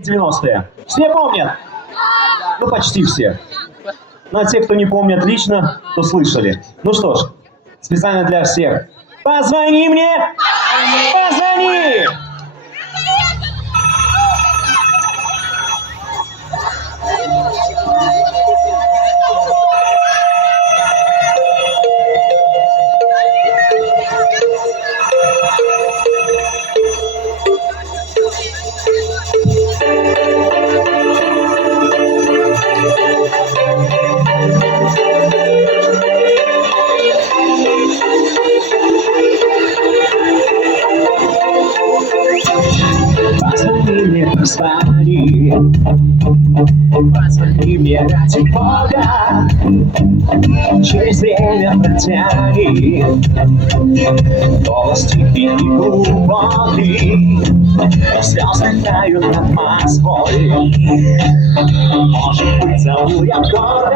90-е. Все помнят? Ну, почти все. Ну, а те, кто не помнят лично, то слышали. Ну что ж, специально для всех. Позвони мне! Позвони! Позвони мне, позвони. Позвони мне ради Бога. Через время протяни. Голос тихий и глубокий. Слезы тают над Москвой. Может быть, зову я город.